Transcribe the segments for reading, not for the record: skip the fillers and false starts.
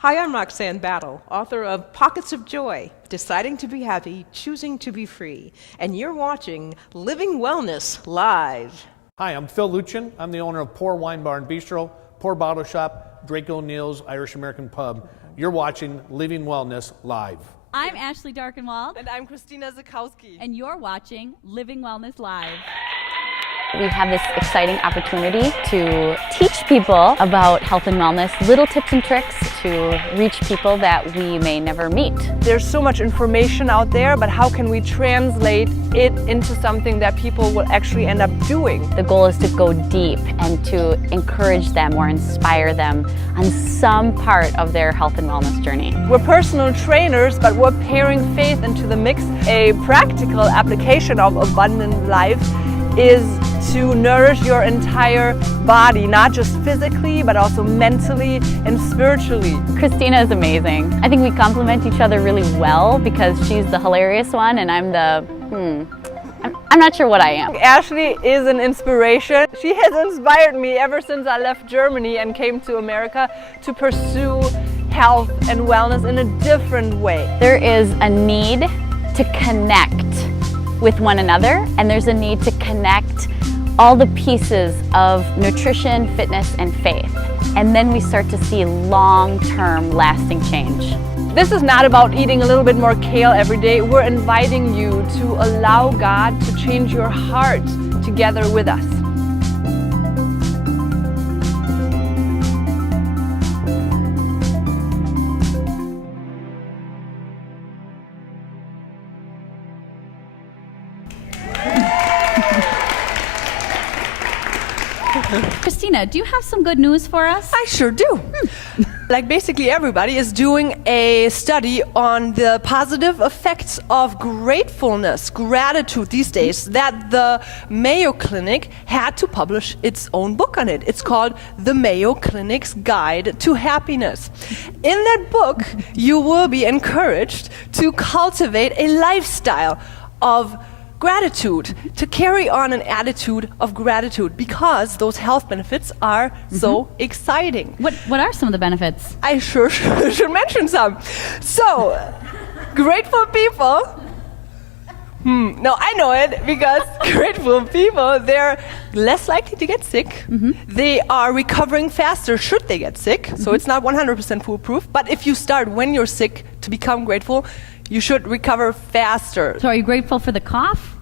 Hi, I'm Roxane Battle, author of Pockets of Joy, Deciding to Be Happy, Choosing to Be Free, and you're watching Living Wellness Live. Hi, I'm Phil Luchin. I'm the owner of Pour Wine Bar and Bistro, Pour Bottle Shop, Drake O'Neill's Irish American Pub. You're watching Living Wellness Live. I'm Ashley Darkenwald. And I'm Christina Zaczkowski. And you're watching Living Wellness Live. We have this exciting opportunity to teach people about health and wellness, little tips and tricks to reach people that we may never meet. There's so much information out there, but how can we translate it into something that people will actually end up doing? The goal is to go deep and to encourage them or inspire them on some part of their health and wellness journey. We're personal trainers, but we're pairing faith into the mix. A practical application of abundant life is to nourish your entire body, not just physically, but also mentally and spiritually. Christina is amazing. I think we complement each other really well because she's the hilarious one and I'm the, I'm not sure what I am. Ashley is an inspiration. She has inspired me ever since I left Germany and came to America to pursue health and wellness in a different way. There is a need to connect with one another, and there's a need to connect all the pieces of nutrition, fitness, and faith. And then we start to see long-term lasting change. This is not about eating a little bit more kale every day. We're inviting you to allow God to change your heart together with us. Christina, do you have some good news for us? I sure do. Like basically everybody is doing a study on the positive effects of gratefulness, gratitude these days, that the Mayo Clinic had to publish its own book on it. It's called The Mayo Clinic's Guide to Happiness. In that book, you will be encouraged to cultivate a lifestyle of gratitude, to carry on an attitude of gratitude, because those health benefits are so exciting. What are some of the benefits? I sure should mention some. So, grateful people, no, I know it, because grateful people, they're less likely to get sick. They are recovering faster should they get sick, so it's not 100% foolproof, but if you start when you're sick to become grateful, you should recover faster. So are you grateful for the cough?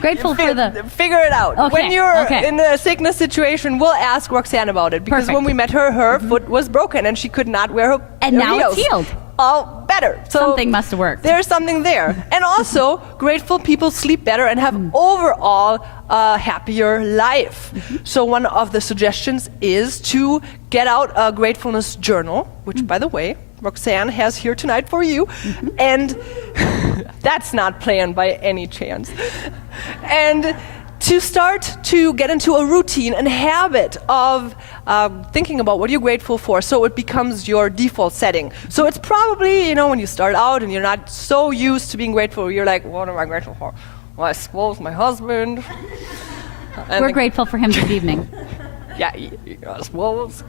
Grateful for the... Figure it out. Okay, When you're okay. in a sickness situation, we'll ask Roxane about it, because Perfect. when we met her, her foot was broken and she could not wear her And her now it's heels. healed. All better. So Something must have worked. There's something there. And also, grateful people sleep better and have overall a happier life. So one of the suggestions is to get out a gratefulness journal, which, by the way, Roxane has here tonight for you. And that's not planned by any chance. And to start to get into a routine and habit of thinking about what you're grateful for, so it becomes your default setting. So it's probably, you know, when you start out and you're not so used to being grateful, you're like, what am I grateful for? Well, I suppose my husband. And We're grateful for him this evening. yeah, I suppose.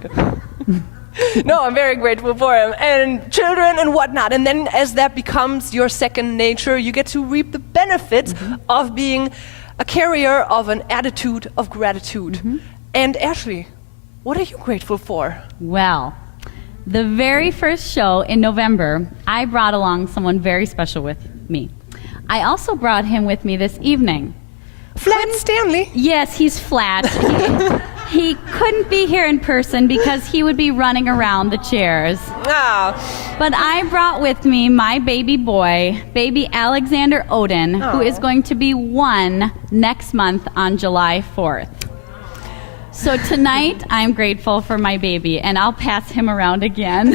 No, I'm very grateful for him, and children and whatnot. And then as that becomes your second nature, you get to reap the benefits of being a carrier of an attitude of gratitude. And Ashley, what are you grateful for? Well, the very first show in November, I brought along someone very special with me. I also brought him with me this evening. Flat Stanley. Yes, he's flat. He couldn't be here in person because he would be running around the chairs. Ah, But I brought with me my baby boy, baby Alexander Odin, who is going to be 1 next month on July 4th. So tonight, I'm grateful for my baby, and I'll pass him around again.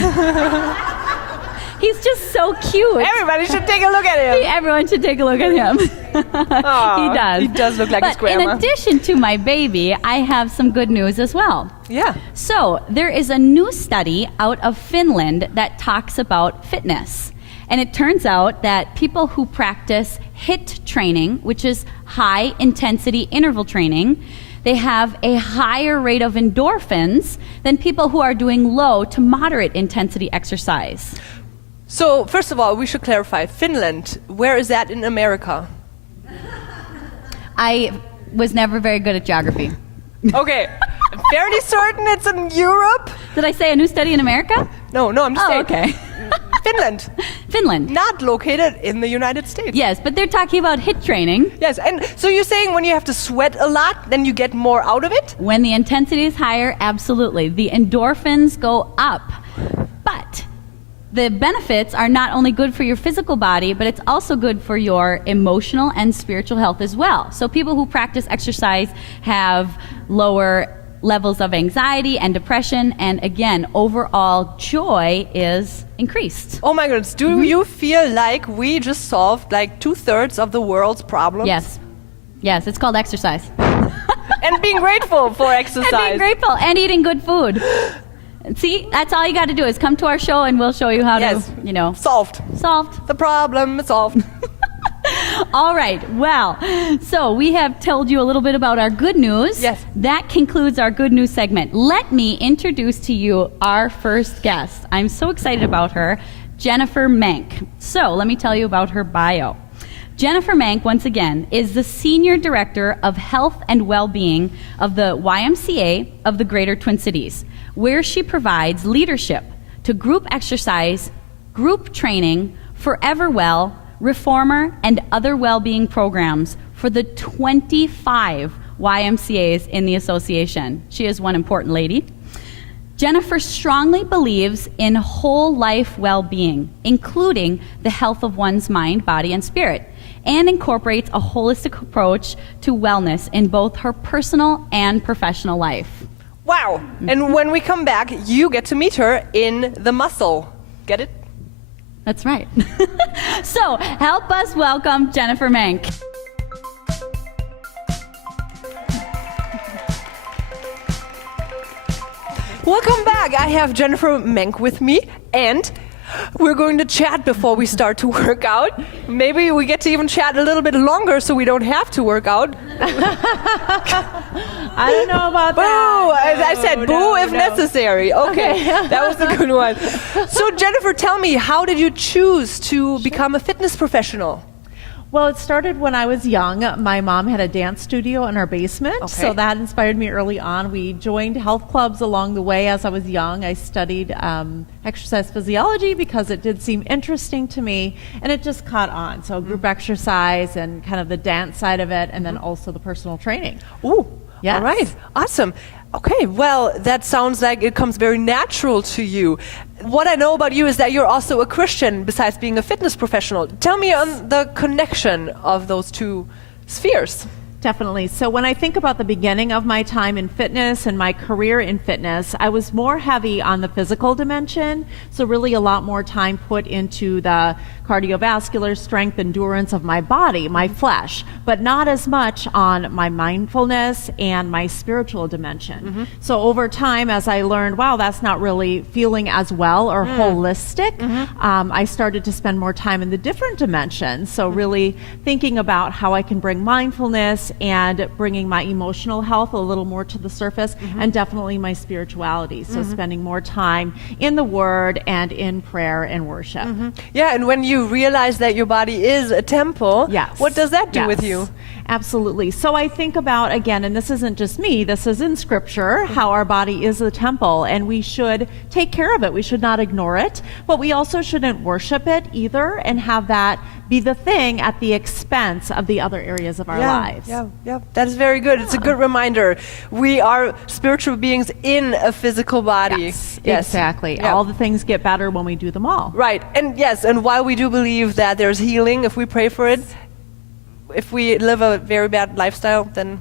He's just so cute. everybody should take a look at him. Everyone should take a look at him. He does. He does look like his But in grandma. addition to my baby, I have some good news as well. Yeah. So there is a new study out of Finland that talks about fitness. And it turns out that people who practice HIIT training, which is high intensity interval training, they have a higher rate of endorphins than people who are doing low to moderate intensity exercise. So, first of all, we should clarify, Finland, where is that in America? I was never very good at geography. Okay, I'm fairly certain it's in Europe. Did I say a new study in America? No, I'm just saying. Okay. Finland, Finland. not located in the United States. Yes, but they're talking about HIIT training. Yes, and so you're saying when you have to sweat a lot, then you get more out of it? When the intensity is higher, absolutely. The endorphins go up. But the benefits are not only good for your physical body, but it's also good for your emotional and spiritual health as well. So people who practice exercise have lower levels of anxiety and depression, and again, overall joy is increased. Oh my goodness, do you feel like we just solved like 2/3 of the world's problems? Yes, it's called exercise. And being grateful for exercise. And being grateful and eating good food. See, that's all you got to do is come to our show and we'll show you how to, Solved. Solved. The problem is solved. All right. Well, so we have told you a little bit about our good news. Yes. That concludes our good news segment. Let me introduce to you our first guest. I'm so excited about her, Jennifer Menk. So let me tell you about her bio. Jennifer Menk, once again, is the Senior Director of Health and Well-Being of the YMCA of the Greater Twin Cities, where she provides leadership to group exercise, group training, Forever Well, Reformer, and other well-being programs for the 25 YMCAs in the association. She is one important lady. Jennifer strongly believes in whole life well-being, including the health of one's mind, body, and spirit, and incorporates a holistic approach to wellness in both her personal and professional life. Wow. And when we come back, you get to meet her in the muscle. Get it? That's right. So help us welcome Jennifer Menk. Welcome back. I have Jennifer Menk with me, and we're going to chat before we start to work out. Maybe we get to even chat a little bit longer so we don't have to work out. I don't know about Boo! that. I said boo if necessary. Okay, that was a good one. So Jennifer, tell me, how did you choose to become a fitness professional? Well, it started when I was young. My mom had a dance studio in our basement, so that inspired me early on. We joined health clubs along the way as I was young. I studied exercise physiology because it did seem interesting to me, and it just caught on. So group exercise and kind of the dance side of it, and then also the personal training. Ooh, yes. All right, awesome. Okay, well, that sounds like it comes very natural to you. What I know about you is that you're also a Christian besides being a fitness professional. Tell me on the connection of those two spheres. Definitely. So when I think about the beginning of my time in fitness and my career in fitness, I was more heavy on the physical dimension. So really a lot more time put into the cardiovascular strength, endurance of my body, my flesh, but not as much on my mindfulness and my spiritual dimension. So over time, as I learned, wow, that's not really feeling as well or holistic, I started to spend more time in the different dimensions. So really thinking about how I can bring mindfulness and bringing my emotional health a little more to the surface, and definitely my spirituality. So spending more time in the Word and in prayer and worship. Yeah, and when you realize that your body is a temple, what does that do with you? Absolutely. So I think about, again, and this isn't just me, this is in Scripture, how our body is a temple, and we should take care of it. We should not ignore it, but we also shouldn't worship it either and have that be the thing at the expense of the other areas of our lives. Yeah, that is very good. It's a good reminder. We are spiritual beings in a physical body. Yes. Exactly. All the things get better when we do them all. Right. And yes, and while we do believe that there's healing if we pray for it, if we live a very bad lifestyle, then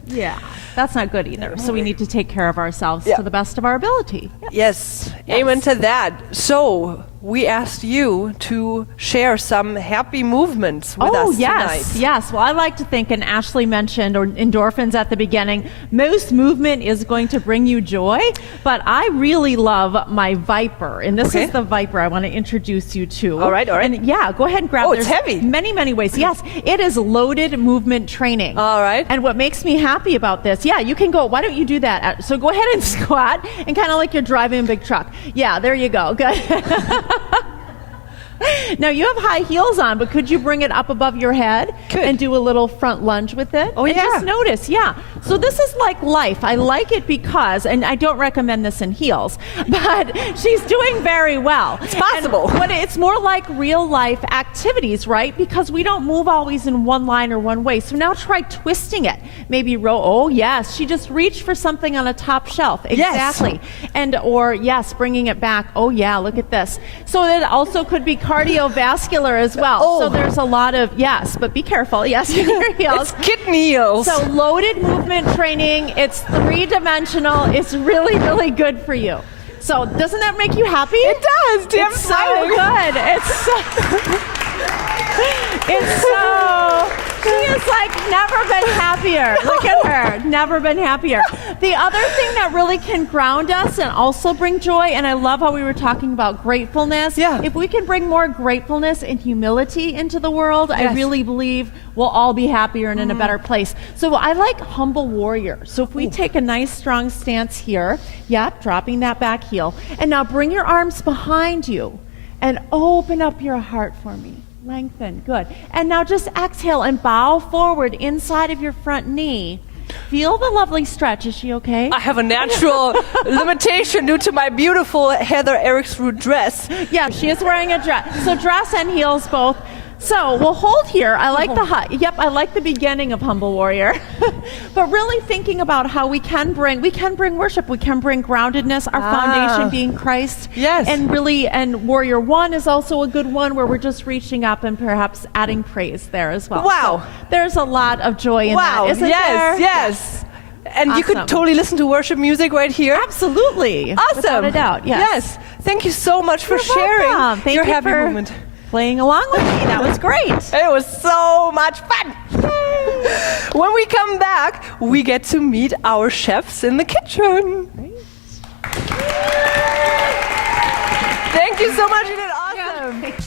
that's not good either. So we need to take care of ourselves to the best of our ability. Yes. Amen to that. So we asked you to share some happy movements with us tonight. Yes. Well, I like to think, and Ashley mentioned endorphins at the beginning, most movement is going to bring you joy, but I really love my Viper, and this is the Viper I want to introduce you to. All right. And yeah, go ahead and grab it. Oh, it's heavy. Many, many ways. Yes, it is loaded movement training. All right. And what makes me happy about this, you can go, why don't you do that? So go ahead and squat, and kind of like you're driving a big truck. Yeah, there you go. Good. Now you have high heels on, but could you bring it up above your head and do a little front lunge with it? Oh, and yeah. just notice, So this is like life. I like it because, and I don't recommend this in heels, but she's doing very well. It's possible. But it's more like real life activities, right? Because we don't move always in one line or one way. So now try twisting it. Maybe row. Oh yes, she just reached for something on a top shelf. Exactly. Yes. Bringing it back. Oh yeah, look at this. So it also could be cardiovascular as well. Oh. So there's a lot of, but be careful. Yes, your heels. It's kidney heels. So loaded movement training, it's 3-dimensional. It's really, really good for you. So doesn't that make you happy? It does. Damn it's so good. It's so she is like never been happier. Look at her. Never been happier. The other thing that really can ground us and also bring joy, and I love how we were talking about gratefulness. Yeah. If we can bring more gratefulness and humility into the world, I really believe we'll all be happier and in a better place. So I like humble warrior. So if we take a nice strong stance here, dropping that back heel, and now bring your arms behind you and open up your heart for me. Lengthen, good. And now just exhale and bow forward inside of your front knee. Feel the lovely stretch. Is she okay? I have a natural limitation due to my beautiful Heather Eriksrud dress. Yeah, she is wearing a dress. So dress and heels both. So we'll hold here. I like I like the beginning of Humble Warrior. But really thinking about how we can bring worship, we can bring groundedness, our foundation being Christ. Yes. And Warrior 1 is also a good one where we're just reaching up and perhaps adding praise there as well. Wow. So there's a lot of joy in that, isn't there? Yes. And you could Awesome. totally listen to worship music right here. Absolutely. Awesome. Without a doubt. Yes. Thank you so much for You're sharing welcome. Thank your you happy for movement. playing along with me. That was great. It was so much fun. When we come back, we get to meet our chefs in the kitchen. Thank you so much. You did awesome. Yeah.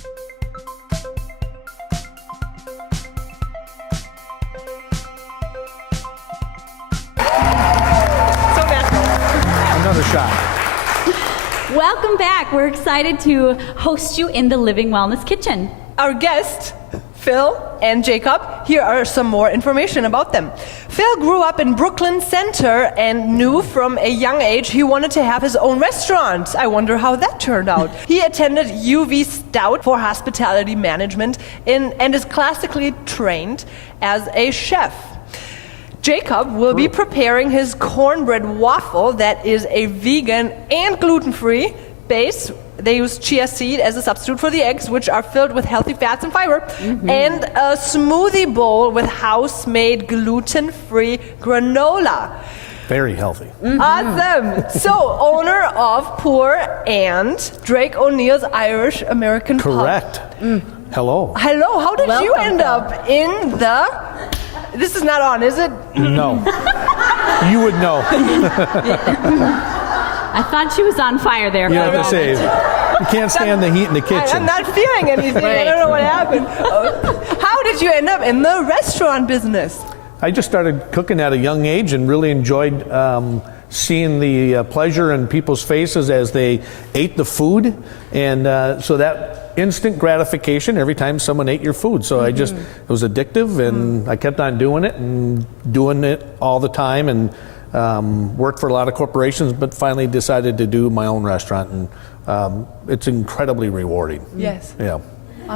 So magical. Another shot. Welcome back. We're excited to host you in the Living Wellness Kitchen. Our guests, Phil and Jacob, here are some more information about them. Phil grew up in Brooklyn Center and knew from a young age he wanted to have his own restaurant. I wonder how that turned out. He attended UV Stout for hospitality management and is classically trained as a chef. Jacob will be preparing his cornbread waffle that is a vegan and gluten-free base. They use chia seed as a substitute for the eggs, which are filled with healthy fats and fiber, and a smoothie bowl with house-made gluten-free granola. Very healthy. Awesome. So, owner of Poor and Drake O'Neill's Irish American Pub. Correct. Hello. Hello, how did you Welcome, end up in the... This is not on, is it? No. You would know. I thought she was on fire there. You for have a to say, moment. you can't stand the heat in the I'm kitchen. not feeling anything. I don't know what happened. How did you end up in the restaurant business? I just started cooking at a young age and really enjoyed seeing the pleasure in people's faces as they ate the food. And so that instant gratification every time someone ate your food. So it was addictive, and I kept on doing it all the time, and worked for a lot of corporations, but finally decided to do my own restaurant, and it's incredibly rewarding. Yes. Yeah.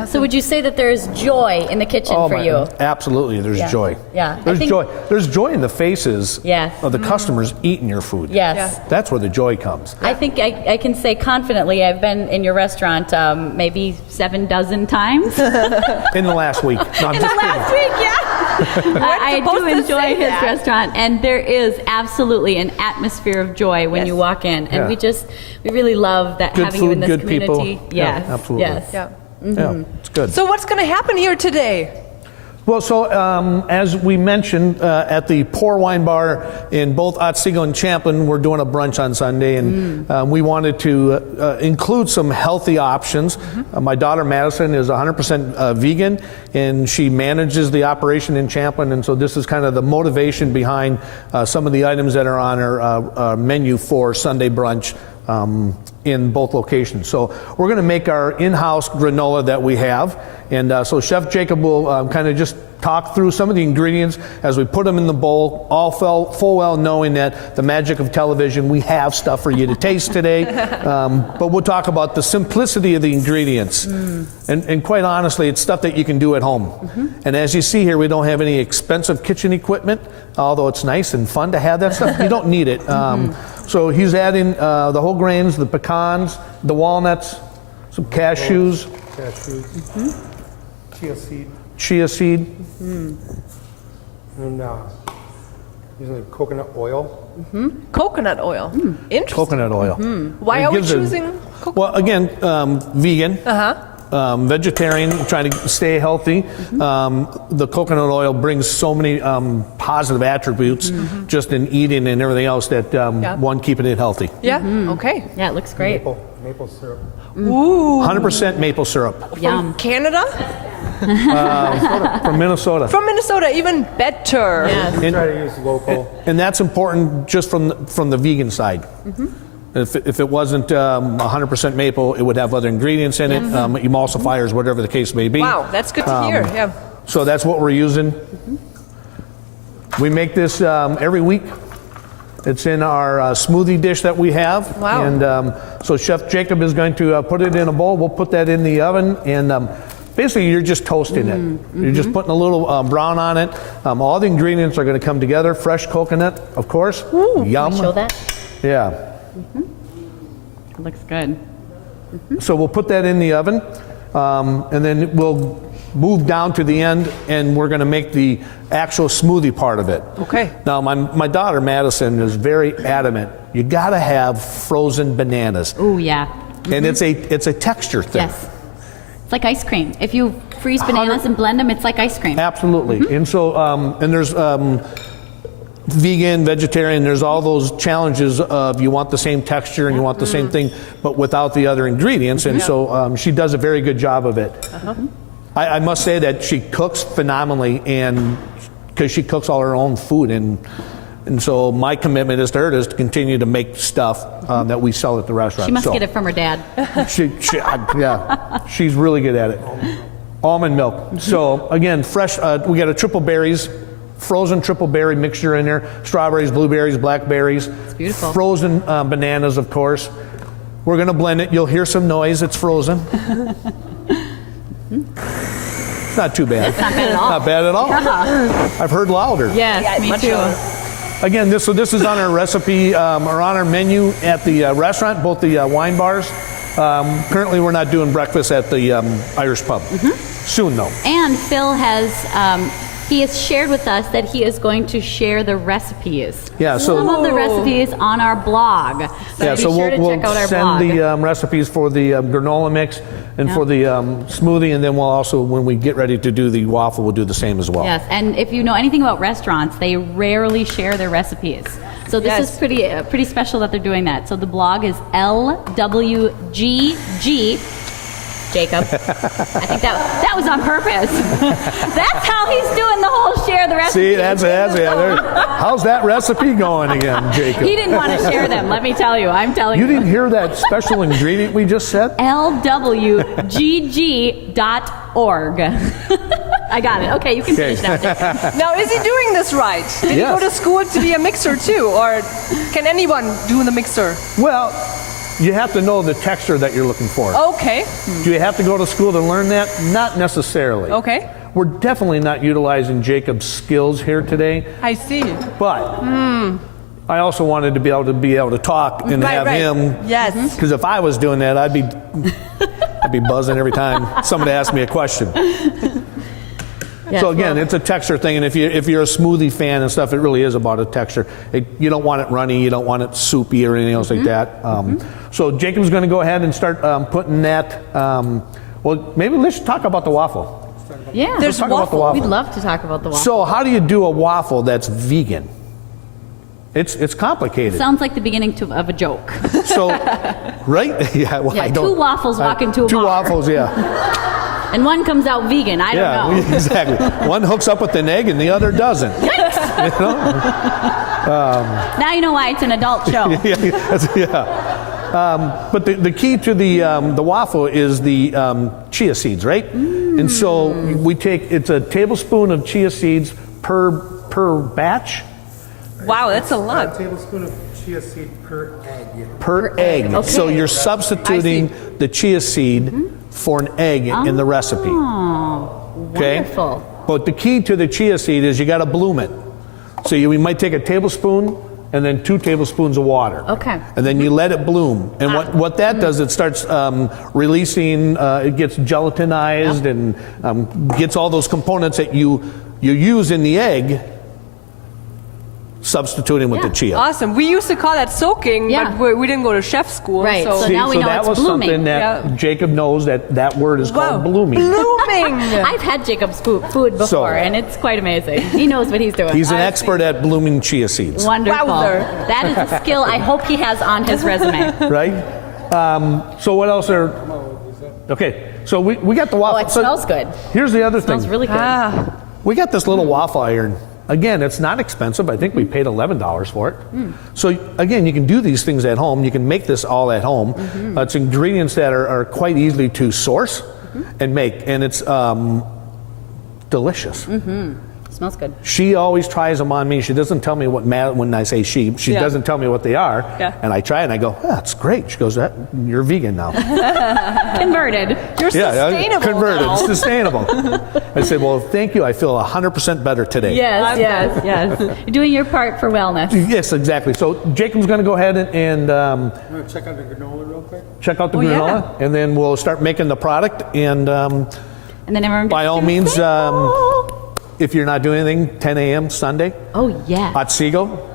So would you say that there's joy in the kitchen for you? Absolutely, there's joy. Yeah. There's joy. There's joy in the faces Yes. of the customers eating your food. Yes. That's where the joy comes. I think I can say confidently I've been in your restaurant maybe 7 dozen times. In the last week. No, I'm just kidding. Last week, yeah. I do supposed to enjoy say his that. restaurant, and there is absolutely an atmosphere of joy when you walk in, and we really love that Good having you in food, this good people. community. Yeah, Yes, absolutely. yes. Yeah. Yeah, it's good. So what's going to happen here today? Well, so as we mentioned, at the Pour Wine Bar in both Otsego and Champlin, we're doing a brunch on Sunday, and we wanted to include some healthy options. My daughter Madison is 100% vegan, and she manages the operation in Champlin, and so this is kind of the motivation behind some of the items that are on our menu for Sunday brunch. In both locations. So we're going to make our in-house granola that we have, and so Chef Jacob will kind of just talk through some of the ingredients as we put them in the bowl, all full well knowing that the magic of television, we have stuff for you to taste today, but we'll talk about the simplicity of the ingredients, and quite honestly, it's stuff that you can do at home. And as you see here, we don't have any expensive kitchen equipment, although it's nice and fun to have that stuff. You don't need it. So he's adding the whole grains, the pecans, the walnuts, some cashews, chia seed, and using coconut oil. Coconut oil. Interesting. coconut oil. Why It are we gives choosing coconut? Well, again, vegan. Vegetarian, trying to stay healthy. The coconut oil brings so many positive attributes just in eating and everything else that one, keeping it healthy. Yeah. Okay. Yeah, it looks great. Maple syrup. Ooh. 100% maple syrup Yum. Canada? from Minnesota. From Minnesota, even better. Yes. And, Try to use local. and that's important just from the vegan side. If it wasn't 100% maple, it would have other ingredients in it, emulsifiers, whatever the case may be. Wow, that's good to hear. Yeah. So that's what we're using. We make this every week. It's in our smoothie dish that we have. Wow. And so Chef Jacob is going to put it in a bowl. We'll put that in the oven, and basically you're just toasting it. You're just putting a little brown on it. All the ingredients are going to come together. Fresh coconut, of course. Ooh, Yum. Can we show that? Yeah. It looks good. So we'll put that in the oven, and then we'll move down to the end, and we're going to make the actual smoothie part of it. Okay. Now, my daughter Madison is very adamant. You got to have frozen bananas, Ooh, yeah. and it's a texture thing. Yes. It's like ice cream. If you freeze bananas and blend them, it's like ice cream. Absolutely. And so, and there's vegan, vegetarian, there's all those challenges of you want the same texture and you want the same thing, but without the other ingredients. And so she does a very good job of it. I must say that she cooks phenomenally, and because she cooks all her own food, and so my commitment is to her is to continue to make stuff that we sell at the restaurant. She must So get it from her dad. yeah, she's really good at it. Almond milk. So again, fresh. We got a triple berries, frozen triple berry mixture in there. Strawberries, blueberries, blackberries. It's beautiful. Frozen bananas, of course. We're gonna blend it. You'll hear some noise. It's frozen. It's not too bad. It's not bad at all. Not bad at all. I've heard louder. Yes, me too. Again, this is on our recipe or on our menu at the restaurant, both the wine bars. Currently, we're not doing breakfast at the Irish pub. Soon, though. And Phil he has shared with us that he is going to share the recipes. Yeah, so Some of the recipes on our blog. So be sure to check out our send blog. the recipes for the granola mix and for the smoothie, and then we'll also, when we get ready to do the waffle, we'll do the same as well. Yes, and if you know anything about restaurants, they rarely share their recipes. So this is pretty special that they're doing that. So the blog is LWGG. Jacob. I think that was on purpose. That's how he's doing the whole share the recipe. See, that's how's that recipe going again, Jacob? He didn't want to share them, let me tell you. I'm telling you. You didn't hear that special ingredient we just said? LWGG.org. I got it. Okay, you can finish now, Jacob. Now, is he doing this right? Did he go to school to be a mixer too, or can anyone do the mixer? Well, you have to know the texture that you're looking for. Okay. Do you have to go to school to learn that? Not necessarily. Okay. We're definitely not utilizing Jacob's skills here today, I see. but I also wanted to be able to talk and have him. Yes. Because if I was doing that, I'd be buzzing every time somebody asked me a question. So again, it's a texture thing, and if you're a smoothie fan and stuff, it really is about a texture. You don't want it runny, you don't want it soupy or anything else like that. So Jacob's going to go ahead and start putting that. Well, maybe let's talk about the waffle. Yeah. Let's talk about the waffle. We'd love to talk about the waffle. So how do you do a waffle that's vegan? It's complicated. Sounds like the beginning of a joke. So, right? Yeah. Well, Yeah, two waffles walk into a Two bar. waffles, yeah. And one comes out vegan. I don't know. Exactly. One hooks up with an egg and the other doesn't. You know? Now you know why it's an adult show. But the key to the waffle is the chia seeds, right? And so we it's a tablespoon of chia seeds per batch. Wow, that's a lot. A tablespoon of chia seed per egg. Per egg. Okay. So you're substituting the chia seed for an egg in the recipe. Oh, Okay? wonderful. But the key to the chia seed is you got to bloom it. So we might take a tablespoon and then 2 tablespoons of water. Okay. And then you let it bloom. And what that does, it starts releasing, it gets gelatinized and gets all those components that you use in the egg, substituting with the chia. Awesome. We used to call that soaking, Yeah. but we didn't go to chef school. Right. So, So now we know that it's was blooming. something that Jacob knows that word is called blooming. blooming. I've had Jacob's food before, and it's quite amazing. He knows what he's doing. He's an expert at blooming chia seeds. Wonderful. Wowzer. That is a skill I hope he has on his resume. Right? So what else are... Okay, so we got the waffle. Oh, it smells good. Here's the other It smells thing. really good. We got this little waffle iron. Again, it's not expensive. I think we paid $11 for it. So again, you can do these things at home. You can make this all at home. It's ingredients that are quite easily to source and make, and it's delicious. Smells good. She always tries them on me. She doesn't tell me when I say she doesn't tell me what they are. Yeah. And I try and I go, that's great. She goes, you're vegan now. Converted. You're sustainable converted, now. sustainable. I said, well, thank you. I feel 100% better today. Yes. You're doing your part for wellness. Yes, exactly. So Jacob's going to go ahead and I'm going to check out the granola real quick. check out the granola, and then we'll start making the product. And And then everyone by gets all to means, sample. if you're not doing anything, 10 a.m. Sunday, Oh, yeah. Otsego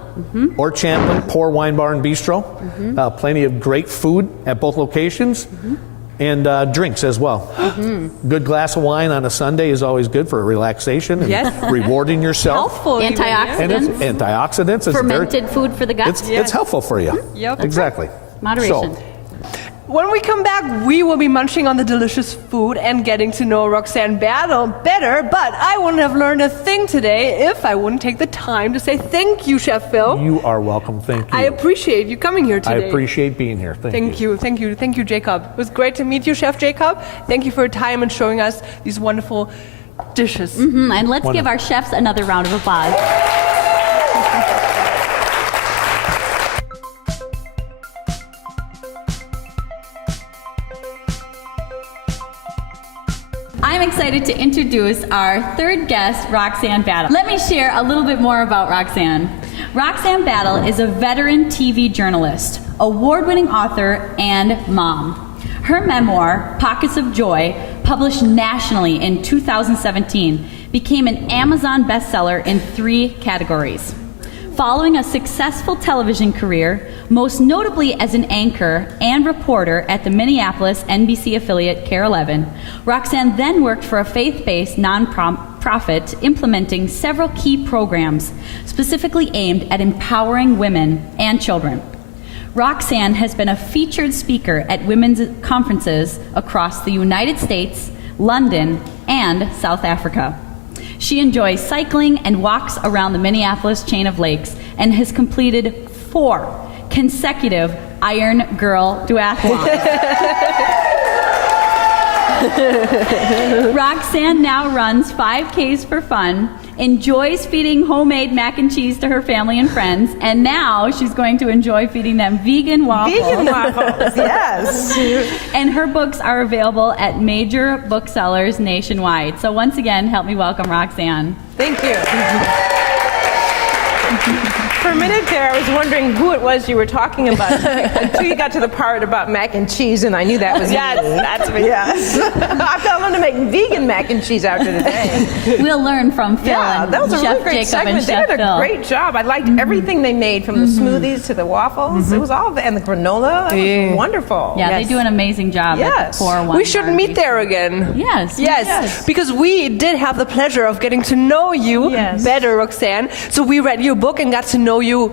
or Champlin, Pour Wine Bar and Bistro. Plenty of great food at both locations. And drinks as well. Good glass of wine on a Sunday is always good for relaxation and rewarding yourself. Helpful. even, yeah? And it's Antioxidants. antioxidants. It's Fermented food for the gut. It's helpful for you. Yep. Exactly. Moderation. So, When we come back, we will be munching on the delicious food and getting to know Roxane Battle better, but I wouldn't have learned a thing today if I wouldn't take the time to say thank you, Chef Phil. you are welcome. Thank you. I appreciate you coming here I today. appreciate being here. Thank you, Jacob. It was great to meet you, Chef Jacob. Thank you for your time and showing us these wonderful dishes. And let's give our chefs another round of applause. I'm excited to introduce our third guest, Roxane Battle. Let me share a little bit more about Roxane. Roxane Battle is a veteran TV journalist, award-winning author, and mom. Her memoir, Pockets of Joy, published nationally in 2017, became an Amazon bestseller in 3 categories. Following a successful television career, most notably as an anchor and reporter at the Minneapolis NBC affiliate KARE 11, Roxane then worked for a faith-based nonprofit implementing several key programs specifically aimed at empowering women and children. Roxane has been a featured speaker at women's conferences across the United States, London, and South Africa. She enjoys cycling and walks around the Minneapolis chain of lakes and has completed 4 consecutive Iron Girl duathlons. Roxane now runs 5Ks for fun, enjoys feeding homemade mac and cheese to her family and friends, and now she's going to enjoy feeding them vegan waffles. Vegan waffles, yes. And her books are available at major booksellers nationwide. So once again, help me welcome Roxane. Thank you. For a minute there, I was wondering who it was you were talking about until you got to the part about mac and cheese, and I knew that was Yes, that's me. Yes. I've got to learn to make vegan mac and cheese after today. We'll learn from Phil and that was a Chef really great Jacob segment. and They Chef did a Phil. great job. I liked everything they made, from the smoothies to the waffles. It was all and the granola. It was wonderful. Yeah, Yes. they do an amazing job at Yes. the core one. We should meet there again. Yes. Yes, because we did have the pleasure of getting to know you better, Roxane. So we read your book and got to know you,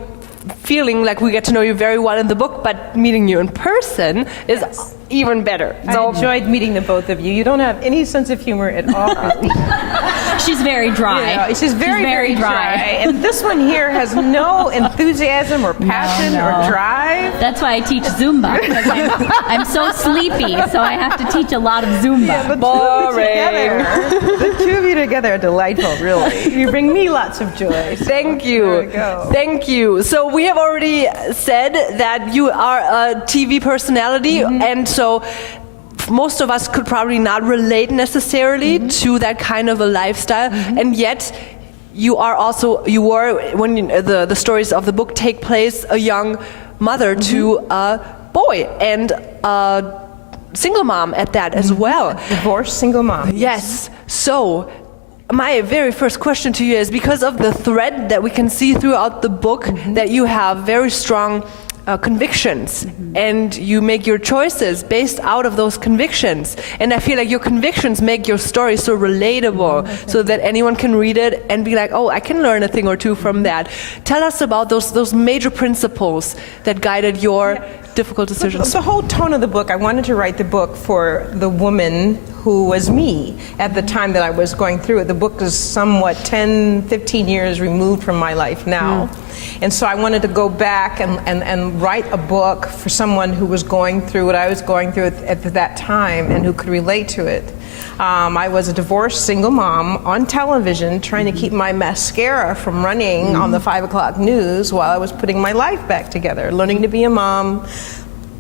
feeling like we get to know you very well in the book, but meeting you in person is even better. I enjoyed meeting the both of you. You don't have any sense of humor at all. She's very dry. You know, she's very dry. And this one here has no enthusiasm or passion or drive. That's why I teach Zumba, because I'm so sleepy, so I have to teach a lot of Zumba. The two of you together are delightful, really. You bring me lots of joy. Thank you. There we go. Thank you. So we have already said that you are a TV personality, and so most of us could probably not relate necessarily to that kind of a lifestyle, and yet you were, when the stories of the book take place, a young mother to a boy, and a single mom at that as well. Divorced single mom. Yes. So my very first question to you is, because of the thread that we can see throughout the book, that you have very strong convictions, and you make your choices based out of those convictions, and I feel like your convictions make your story so relatable, so that anyone can read it and be like, oh, I can learn a thing or two from that. Tell us about those major principles that guided your difficult decisions. The whole tone of the book, I wanted to write the book for the woman who was me at the time that I was going through it. The book is somewhat 10, 15 years removed from my life now. And so I wanted to go back and write a book for someone who was going through what I was going through at that time and who could relate to it. I was a divorced single mom on television trying to keep my mascara from running on the 5 o'clock news while I was putting my life back together, learning to be a mom,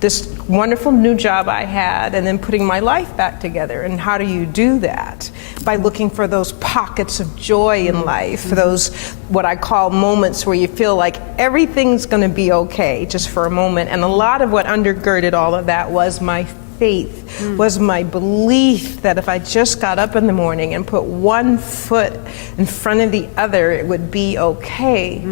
this wonderful new job I had, and then putting my life back together. And how do you do that? By looking for those pockets of joy in life, for those what I call moments where you feel like everything's going to be okay just for a moment. And a lot of what undergirded all of that was my faith, was my belief that if I just got up in the morning and put one foot in front of the other, it would be okay.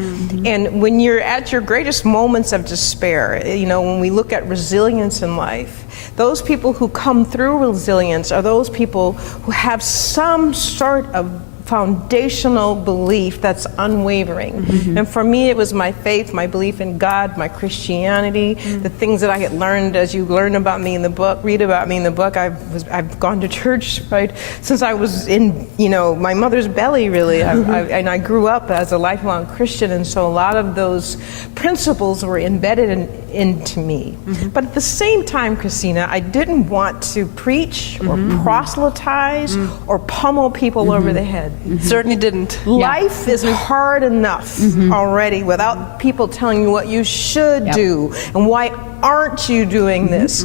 And when you're at your greatest moments of despair, you know, when we look at resilience in life, those people who come through resilience are those people who have some sort of foundational belief that's unwavering. And for me, it was my faith, my belief in God, my Christianity, the things that I had learned as you learn about me in the book, read about me in the book. I've gone to church since I was in, you know, my mother's belly, really. And I grew up as a lifelong Christian, and so a lot of those principles were embedded into me. But at the same time, Christina, I didn't want to preach or proselytize or pummel people over the head. Certainly didn't. Life is hard enough already without people telling you what you should do and why aren't you doing this.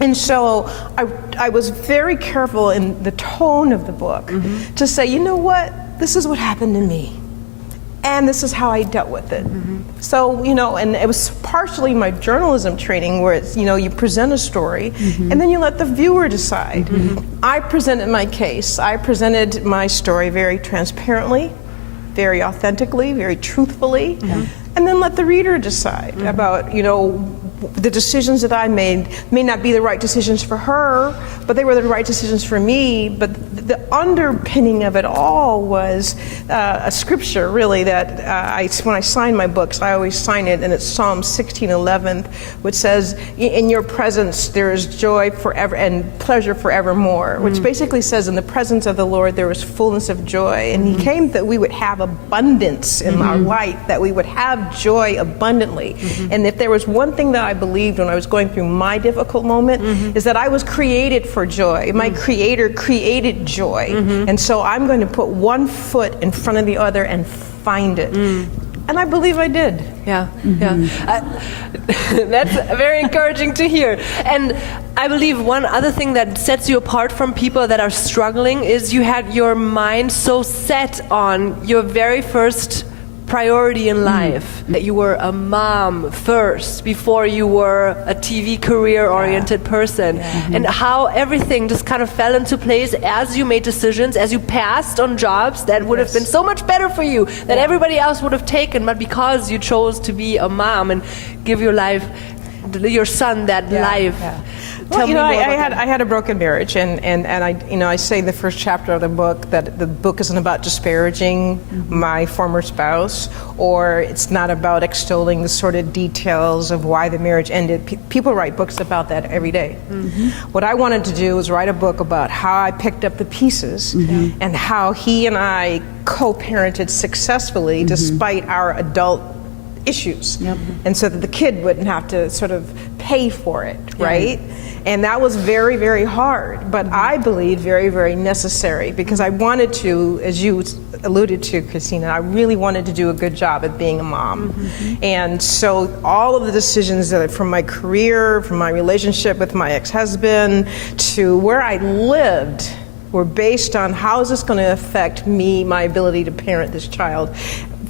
And so I was very careful in the tone of the book to say, you know what, this is what happened to me. And this is how I dealt with it. So, you know, and it was partially my journalism training where it's, you know, you present a story and then you let the viewer decide. I presented my case. I presented my story very transparently, very authentically, very truthfully, and then let the reader decide about, you know, the decisions that I made may not be the right decisions for her, but they were the right decisions for me. But the underpinning of it all was a scripture, really, that when I sign my books, I always sign it, and it's Psalm 16:11, which says, "In your presence there is joy forever and pleasure forevermore," which basically says, in the presence of the Lord there is fullness of joy. And He came that we would have abundance in our life, that we would have joy abundantly. And if there was one thing that I believed when I was going through my difficult moment, is that I was created for joy. My Creator created joy. And so I'm going to put one foot in front of the other and find it. And I believe I did. That's very encouraging to hear. And I believe one other thing that sets you apart from people that are struggling is you had your mind so set on your very first priority in life, that you were a mom first before you were a TV career-oriented person, and how everything just kind of fell into place as you made decisions, as you passed on jobs that would have been so much better for you, that everybody else would have taken, but because you chose to be a mom and give your life, your son that life. Well, I had a broken marriage, and I say in the first chapter of the book that the book isn't about disparaging my former spouse, or it's not about extolling the sort of details of why the marriage ended. People write books about that every day. What I wanted to do was write a book about how I picked up the pieces and how he and I co-parented successfully despite our adult issues, and so that the kid wouldn't have to sort of pay for it, right? And that was very, very hard, but I believe very, very necessary, because I wanted to, as you alluded to, Christina, I really wanted to do a good job at being a mom. And so all of the decisions that from my career, from my relationship with my ex-husband, to where I lived, were based on how is this going to affect me, my ability to parent this child.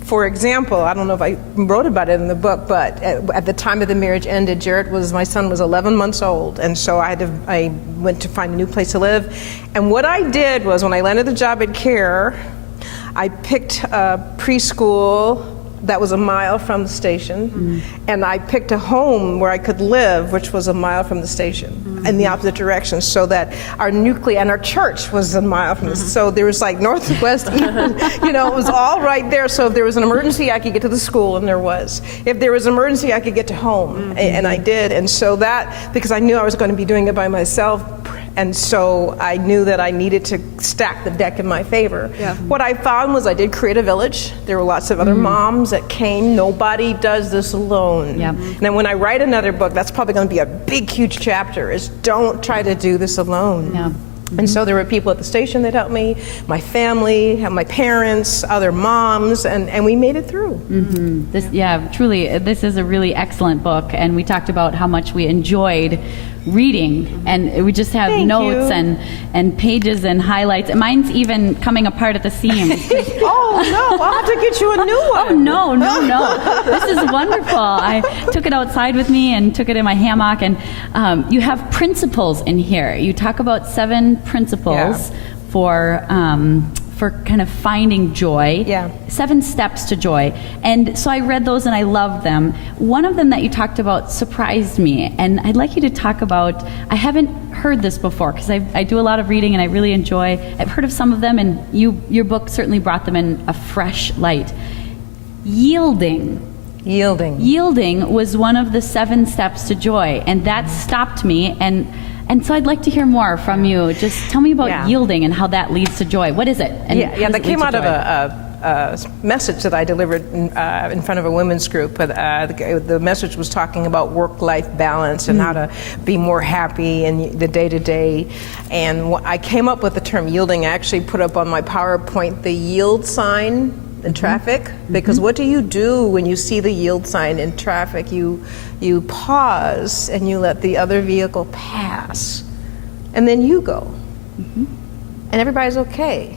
For example, I don't know if I wrote about it in the book, but at the time of the marriage ended, my son was 11 months old, and so I went to find a new place to live. And what I did was, when I landed the job at CARE, I picked a preschool that was a mile from the station, and I picked a home where I could live, which was a mile from the station, in the opposite direction, so that our nucleus and our church was a mile from so there was like northwest, it was all right there. So if there was an emergency, I could get to the school, and there was. If there was an emergency, I could get to home, and I did. And so that, because I knew I was going to be doing it by myself, and so I knew that I needed to stack the deck in my favor. What I found was I did create a village. There were lots of other moms that came. Nobody does this alone. And then when I write another book, that's probably going to be a big, huge chapter, is don't try to do this alone. And so there were people at the station that helped me, my family, my parents, other moms, and we made it through. Truly, this is a really excellent book, and we talked about how much we enjoyed reading, and we just have notes and pages and highlights. And mine's even coming apart at the seams. Oh no, I'll have to get you a new one. Oh no. This is wonderful. I took it outside with me and took it in my hammock, and you have principles in here. You talk about 7 principles for kind of finding joy. 7 steps to joy. And so I read those and I loved them. One of them that you talked about surprised me, and I'd like you to talk about, I haven't heard this before, because I do a lot of reading and I really enjoy, I've heard of some of them, and your book certainly brought them in a fresh light. Yielding was one of the 7 steps to joy, and that stopped me, and so I'd like to hear more from you. Just tell me about yielding and how that leads to joy. What is it? And that came out of a message that I delivered in front of a women's group. The message was talking about work-life balance and how to be more happy in the day-to-day. And I came up with the term yielding. I actually put up on my PowerPoint the yield sign in traffic, because what do you do when you see the yield sign in traffic? You pause and you let the other vehicle pass, and then you go, and everybody's okay.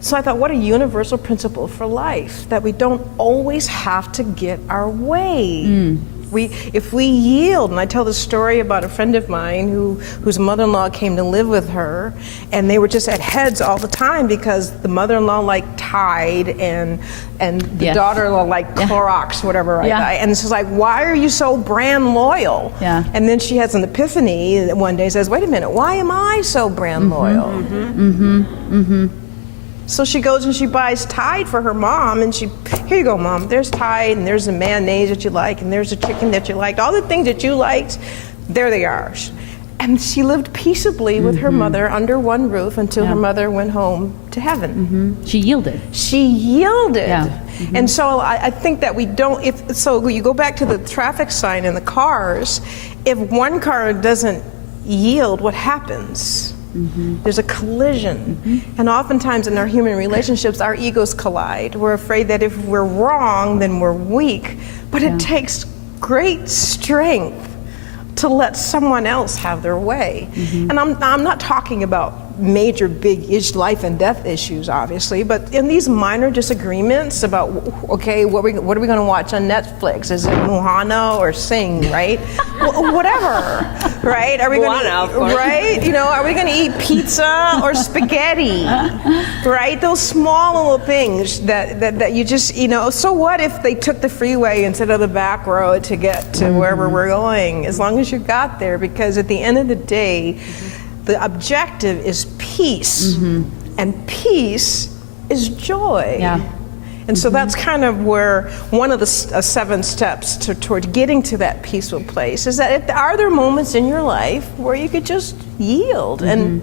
So I thought, what a universal principle for life, that we don't always have to get our way. If we yield, and I tell the story about a friend of mine whose mother-in-law came to live with her, and they were just at heads all the time because the mother-in-law liked Tide and the daughter-in-law liked Clorox, whatever. And she's like, why are you so brand loyal? And then she has an epiphany one day, says, wait a minute, why am I so brand loyal? So she goes and she buys Tide for her mom, and here you go, Mom, there's Tide, and there's the mayonnaise that you like, and there's the chicken that you liked, all the things that you liked, there they are. And she lived peaceably with her mother under one roof until her mother went home to heaven. She yielded. And so I think that we don't, so you go back to the traffic sign in the cars, if one car doesn't yield, what happens? There's a collision. And oftentimes in our human relationships, our egos collide. We're afraid that if we're wrong, then we're weak. But it takes great strength to let someone else have their way. And I'm not talking about major big life and death issues, obviously, but in these minor disagreements about, okay, what are we going to watch on Netflix? Is it Moana or Sing, right? Whatever, right? Are we going to, right? You know, are we going to eat pizza or spaghetti, right? Those small little things that you just, you know, so what if they took the freeway instead of the back road to get to wherever we're going, as long as you got there, because at the end of the day, the objective is peace, and peace is joy. Yeah. And so that's kind of where one of the 7 steps toward getting to that peaceful place is that are there moments in your life where you could just yield and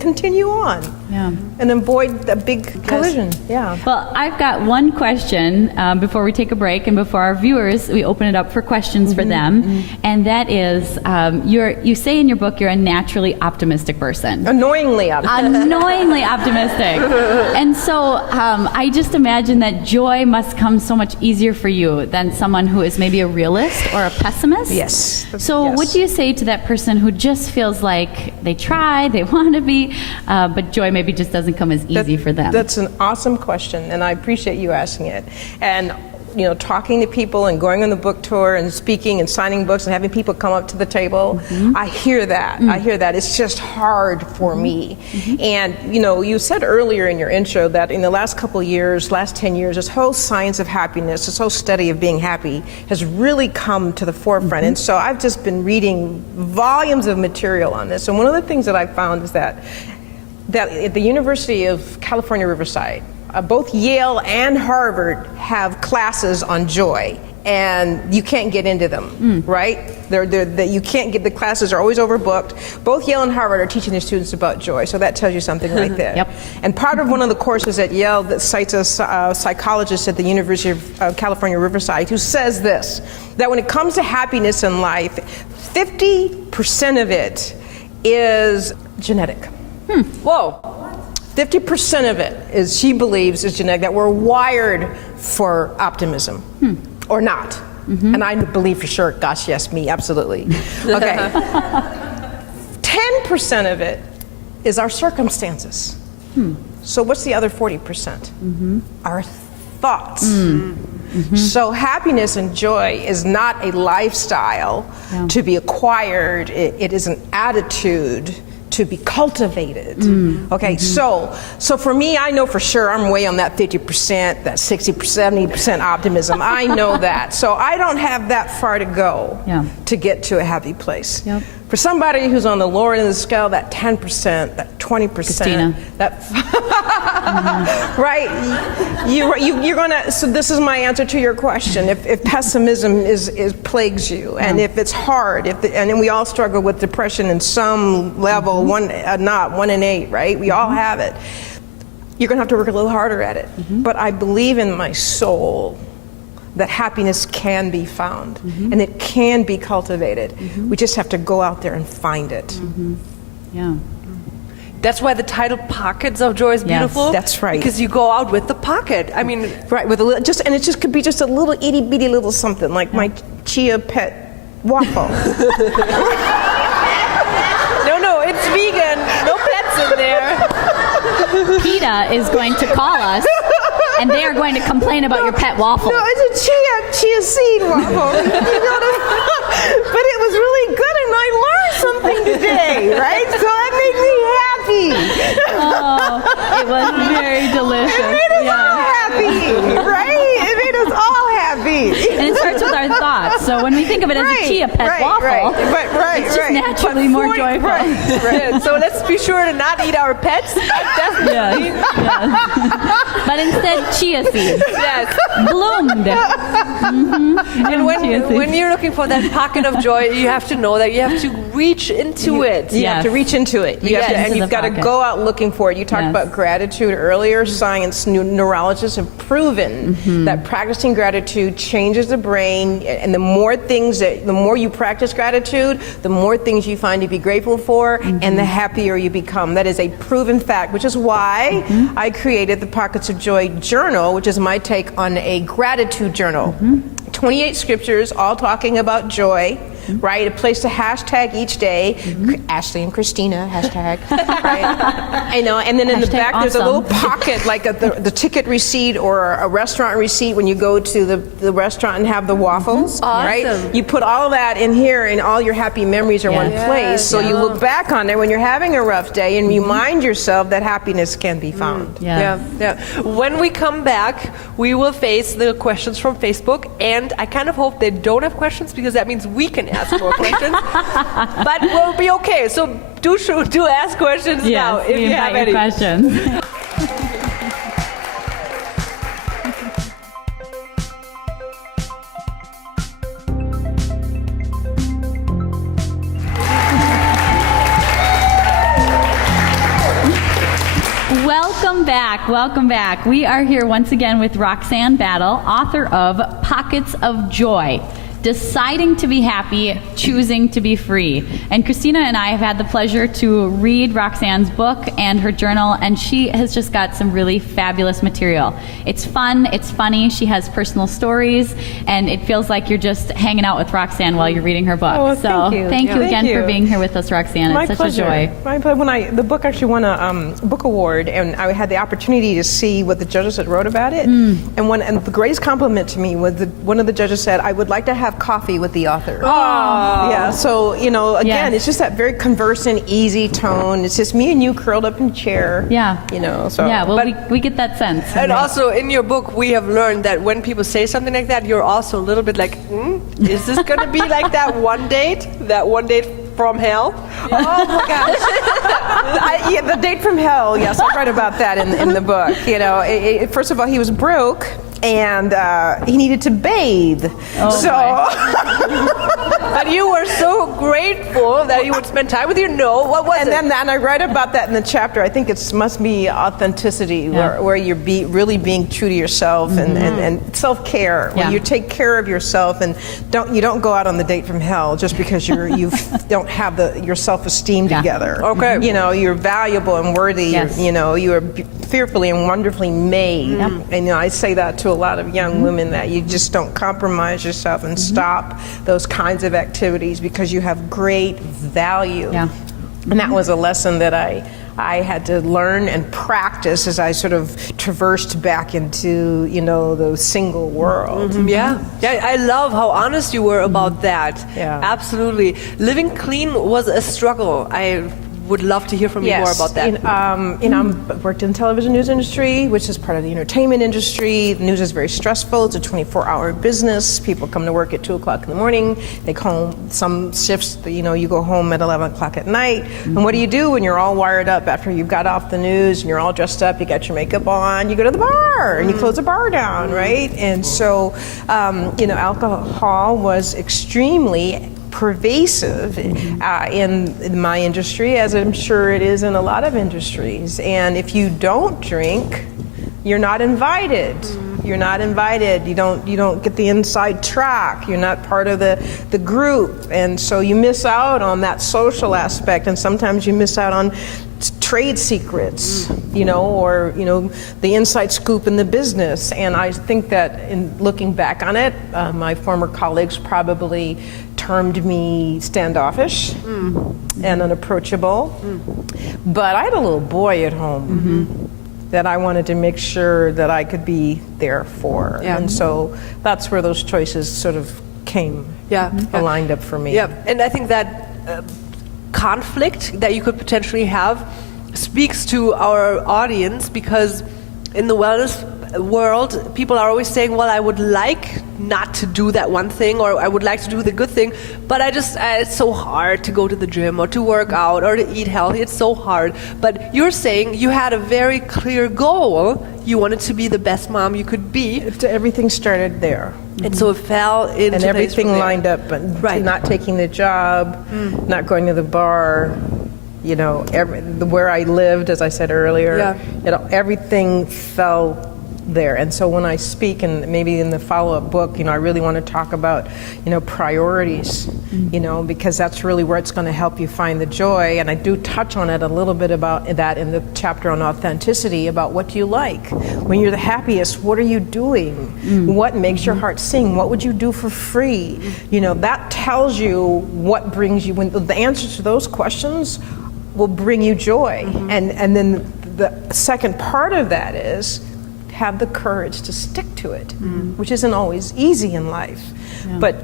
continue on, and avoid the big collision. Yeah. Well, I've got one question before we take a break, and before our viewers, we open it up for questions for them, and that is, you say in your book you're a naturally optimistic person. Annoyingly optimistic. Annoyingly optimistic. And so I just imagine that joy must come so much easier for you than someone who is maybe a realist or a pessimist. Yes. So Yes. what do you say to that person who just feels like they try, they want to be, but joy maybe just doesn't come as easy for them? That's an awesome question, and I appreciate you asking it. And you know, talking to people and going on the book tour and speaking and signing books and having people come up to the table, I hear that. I hear that. It's just hard for me. And you know, you said earlier in your intro that in the last couple of years, last 10 years, this whole science of happiness, this whole study of being happy has really come to the forefront. And so I've just been reading volumes of material on this. And one of the things that I found is that at the University of California, Riverside, both Yale and Harvard have classes on joy, and you can't get into them, right? You can't get, the classes are always overbooked. Both Yale and Harvard are teaching their students about joy, so that tells you something right there. Yep. And part of one of the courses at Yale that cites a psychologist at the University of California, Riverside, who says this, that when it comes to happiness in life, 50% of it is genetic. Whoa. 50% of it is, she believes, is genetic, that we're wired for optimism, or not. And I believe for sure, gosh, yes, me, absolutely. Okay. 10% of it is our circumstances. So what's the other 40%? Our thoughts. So happiness and joy is not a lifestyle to be acquired. It is an attitude to be cultivated. Okay, so for me, I know for sure I'm way on that 50%, that 60%, 70% optimism. I know that. So I don't have that far to go to get to a happy place. Yep. For somebody who's on the lower end of the scale, that 10%, that 20%, Christina. that right? You're gonna. So this is my answer to your question. If pessimism is plagues you, and if it's hard, and then we all struggle with depression in some level, one in 8, right? We all have it. You're gonna have to work a little harder at it. But I believe in my soul that happiness can be found, and it can be cultivated. We just have to go out there and find it. Yeah. That's why the title "Pockets of Joy" is beautiful. That's right. Because you go out with the pocket. I mean, right, with a little, and it just could be just a little itty bitty little something like my chia pet waffle. no, it's vegan. No pets in there. PETA is going to call us, and they are going to complain about your pet waffle. No, it's a chia seed waffle. But it was really good, and I learned something today, right? So that made me happy. Oh, it was very delicious. It made us all happy, right? It made us all happy. And it starts with our thoughts. So when we think of it as a chia pet waffle, it's just naturally more joyful. Right. So let's be sure to not eat our pets. Definitely. Yes. But instead, chia seeds. Yes. Bloomed. And when you're looking for that pocket of joy, you have to know that you have to reach into it. You have to reach into it. You have to, and you've got to go out looking for it. You talked about gratitude earlier. Science, neurologists have proven that practicing gratitude changes the brain, and the more you practice gratitude, the more things you find to be grateful for, and the happier you become. That is a proven fact, which is why I created the Pockets of Joy Journal, which is my take on a gratitude journal. 28 scriptures, all talking about joy. right? A place to hashtag each day. Ashley and Christina, hashtag. Right? I know. And then in the Hashtag back, there's a awesome. little pocket, like the ticket receipt or a restaurant receipt when you go to the restaurant and have the waffles, right? You put all that in here, and all your happy memories are one place. So you look back on it when you're having a rough day, and remind yourself that happiness can be found. Yeah. When we come back, we will face the questions from Facebook, and I kind of hope they don't have questions because that means we can ask more questions. But we'll be okay. So do ask questions now if you have any questions. Welcome back. We are here once again with Roxane Battle, author of Pockets of Joy, Deciding to be Happy, Choosing to be Free. And Christina and I have had the pleasure to read Roxane's book and her journal, and she has just got some really fabulous material. It's fun, it's funny, she has personal stories, and it feels like you're just hanging out with Roxane while you're reading her book. Oh, so thank you. again for being here with us, Roxane. My It's such pleasure. a joy. My pleasure. When the book actually won a book award, and I had the opportunity to see what the judges had wrote about it, and the greatest compliment to me was one of the judges said, "I would like to have coffee with the author." Yeah. So again, it's just that very conversant, easy tone. It's just me and you curled up in a chair. Yeah. So Yeah, well, we get that sense. And also in your book, we have learned that when people say something like that, you're also a little bit like, is this going to be like that one date from hell? Oh my gosh! The date from hell. Yes, I write about that in the book. First of all, he was broke and he needed to bathe. But you were so grateful that he would spend time with you. No, what was it? And I write about that in the chapter. I think it must be authenticity, where you're really being true to yourself and self-care. Yeah. Where you take care of yourself and you don't go out on the date from hell just because you don't have your self-esteem together. Okay. You're valuable and worthy. Yes. You are fearfully and wonderfully made. And I say that to a lot of young women, that you just don't compromise yourself and stop those kinds of activities because you have great value. Yeah. And that was a lesson that I had to learn and practice as I sort of traversed back into, the single world. Yeah, I love how honest you were about that. Yeah. Absolutely. Living clean was a struggle. I would love to hear from you more about that. I've worked in the television news industry, which is part of the entertainment industry. The news is very stressful. It's a 24-hour business. People come to work at 2 o'clock in the morning. They come home, some shifts, you go home at 11 o'clock at night. And what do you do when you're all wired up after you've got off the news and you're all dressed up, you got your makeup on, you go to the bar and you close the bar down, right? And so, alcohol was extremely pervasive in my industry, as I'm sure it is in a lot of industries. And if you don't drink, you're not invited. You're not invited. You don't get the inside track. You're not part of the group, and so you miss out on that social aspect. And sometimes you miss out on trade secrets, or the inside scoop in the business. And I think that in looking back on it, my former colleagues probably termed me standoffish and unapproachable. But I had a little boy at home that I wanted to make sure that I could be there for. Yeah. And so that's where those choices sort of came aligned up for me. Yeah, and I think that conflict that you could potentially have speaks to our audience, because in the wellness world, people are always saying, well, I would like not to do that one thing, or I would like to do the good thing, but it's so hard to go to the gym or to work out or to eat healthy. It's so hard. But you're saying you had a very clear goal. You wanted to be the best mom you could be. Everything started there. And so it fell into And everything place from there. lined up, but not taking the job, not going to the bar, where I lived, as I said earlier, everything fell there. And so when I speak, and maybe in the follow-up book, I really want to talk about, priorities, because that's really where it's going to help you find the joy. And I do touch on it a little bit about that in the chapter on authenticity, about what do you like? When you're the happiest, what are you doing? What makes your heart sing? What would you do for free? That tells you what brings you, when the answers to those questions will bring you joy. And then the second part of that is have the courage to stick to it, which isn't always easy in life. But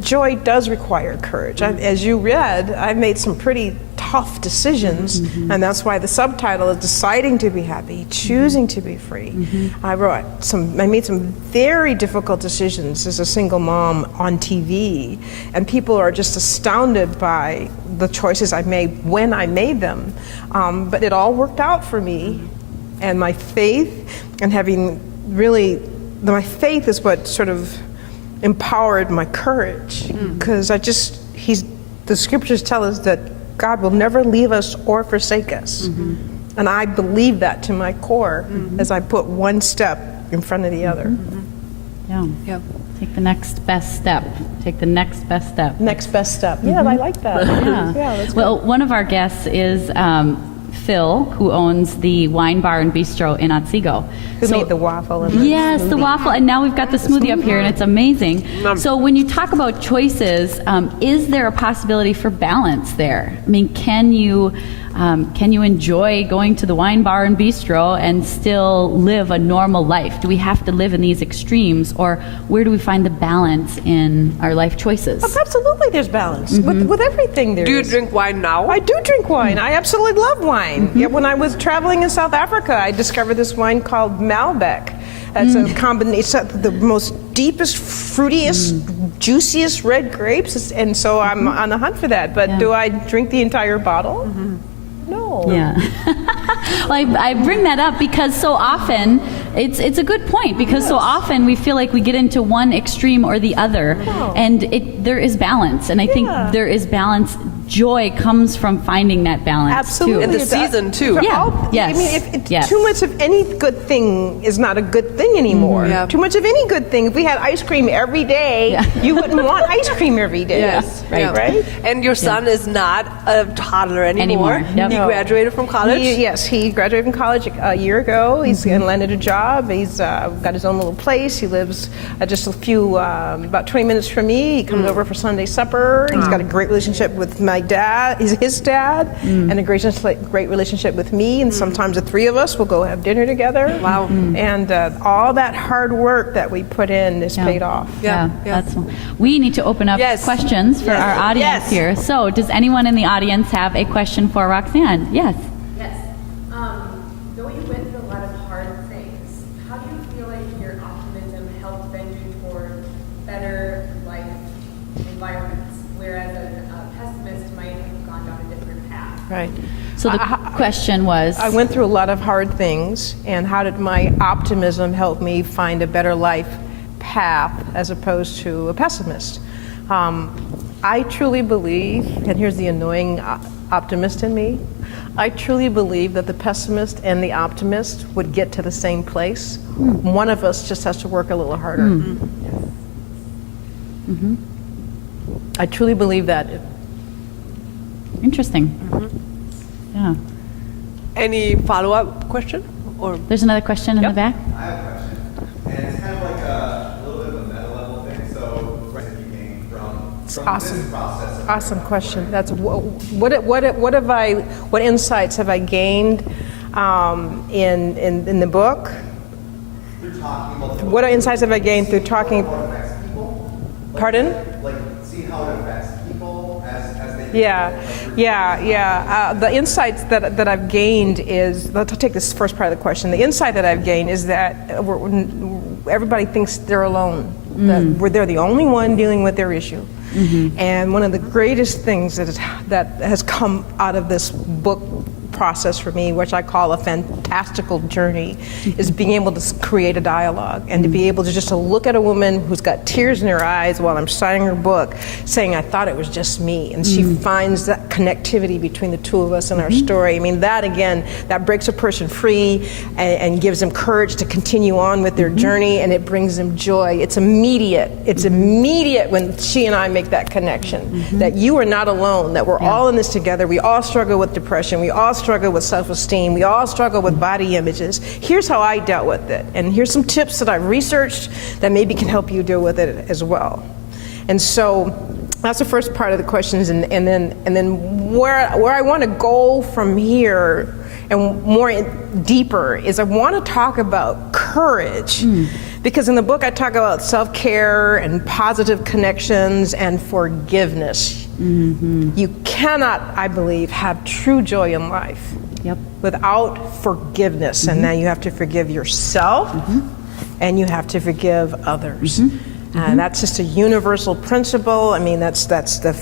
joy does require courage. As you read, I've made some pretty tough decisions, and that's why the subtitle is Deciding to Be Happy, Choosing to Be Free. I made some very difficult decisions as a single mom on TV, and people are just astounded by the choices I made when I made them. But it all worked out for me. And my faith, and my faith is what sort of empowered my courage, because the scriptures tell us that God will never leave us or forsake us. And I believe that to my core as I put one step in front of the other. Yeah. Take the next best step. Take the next best step. Next best step. Yeah, I like that. Yeah. That's good. Well, one of our guests is Phil, who owns the wine bar and bistro in Otsego. Who made the waffle? Yes, the waffle, and now we've got the smoothie up here, and it's amazing. So when you talk about choices, is there a possibility for balance there? I mean, can you enjoy going to the wine bar and bistro and still live a normal life? Do we have to live in these extremes, or where do we find the balance in our life choices? Oh, absolutely, there's balance. With everything there Do you is. drink wine now? I do drink wine. I absolutely love wine. Yeah, when I was traveling in South Africa, I discovered this wine called Malbec. It's a combination of the most deepest, fruitiest, juiciest red grapes, and so I'm on the hunt for that. But do I drink the entire bottle? No. Yeah. Well, I bring that up because so often, it's a good point, because so often we feel like we get into one extreme or the other, and there is balance, and I think there is balance. Joy comes from finding that balance. Absolutely. too. In the season, too. Yeah. Yes. I mean, Yes. too much of any good thing is not a good thing anymore. Yeah. Too much of any good thing. If we had ice cream every day, you wouldn't want ice cream every day. Yes, Right? And your son is not a toddler anymore. Yep. He graduated from college. He graduated from college a year ago. He's landed a job. He's got his own little place. He lives just about 20 minutes from me. He comes over for Sunday supper. He's got a great relationship with my dad. He's his dad, and a great relationship with me. And sometimes the three of us will go have dinner together. Wow. And all that hard work that we put in is paid off. Yeah. We need to open up Yes. questions for our audience Yes. here. So, does anyone in the audience have a question for Roxane? Yes. Yes. Though you went through a lot of hard things, how do you feel like your optimism helped bend you toward better life environments, whereas a pessimist might have gone down a different path? Right. So the question was, I went through a lot of hard things, and how did my optimism help me find a better life path as opposed to a pessimist? I truly believe, and here's the annoying optimist in me, I truly believe that the pessimist and the optimist would get to the same place. One of us just has to work a little harder. I truly believe that. interesting. Yeah. Any follow-up question? Or There's another question in the back. I have a question, and it's kind of like a little bit of a meta level thing. So, what you gain from Awesome. this process? Awesome question. That's what insights have I gained in the book? Through talking about What insights have I gained through talking? how it affects people. Pardon? Like, see how it affects people as they. The insights that I've gained is, let's take this first part of the question. The insight that I've gained is that everybody thinks they're alone, that they're the only one dealing with their issue. And one of the greatest things that has come out of this book process for me, which I call a fantastical journey, is being able to create a dialogue and to be able to just to look at a woman who's got tears in her eyes while I'm signing her book, saying, I thought it was just me. And she finds that connectivity between the two of us in our story. I mean, that again, that breaks a person free and gives them courage to continue on with their journey, and it brings them joy. It's immediate. It's immediate when she and I make that connection, that you are not alone, that we're all in this together. We all struggle with depression. We all struggle with self-esteem. We all struggle with body images. Here's how I dealt with it. And here's some tips that I've researched that maybe can help you deal with it as well. And so that's the first part of the questions. And then where I want to go from here and more deeper is I want to talk about courage. Because in the book I talk about self-care and positive connections and forgiveness. You cannot, I believe, have true joy in life without forgiveness. And now you have to forgive yourself and you have to forgive others. And that's just a universal principle. I mean, that's the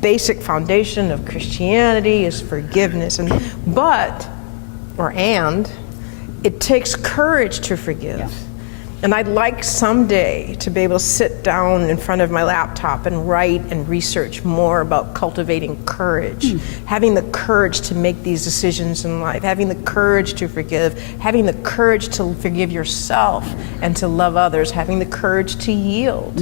basic foundation of Christianity is forgiveness. And it takes courage to forgive. And I'd like someday to be able to sit down in front of my laptop and write and research more about cultivating courage, having the courage to make these decisions in life, having the courage to forgive, having the courage to forgive yourself and to love others, having the courage to yield.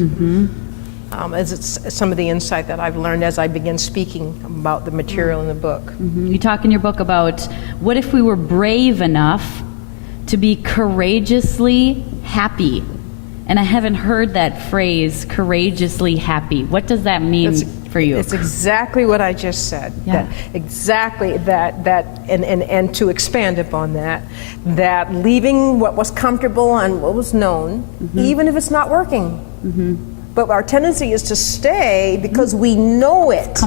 As it's some of the insight that I've learned as I begin speaking about the material in the book. You talk in your book about what if we were brave enough to be courageously happy. And I haven't heard that phrase, courageously happy. What does that mean for you? It's exactly what I just said. And to expand upon that leaving what was comfortable and what was known, even if it's not working. But our tendency is to stay because we know it.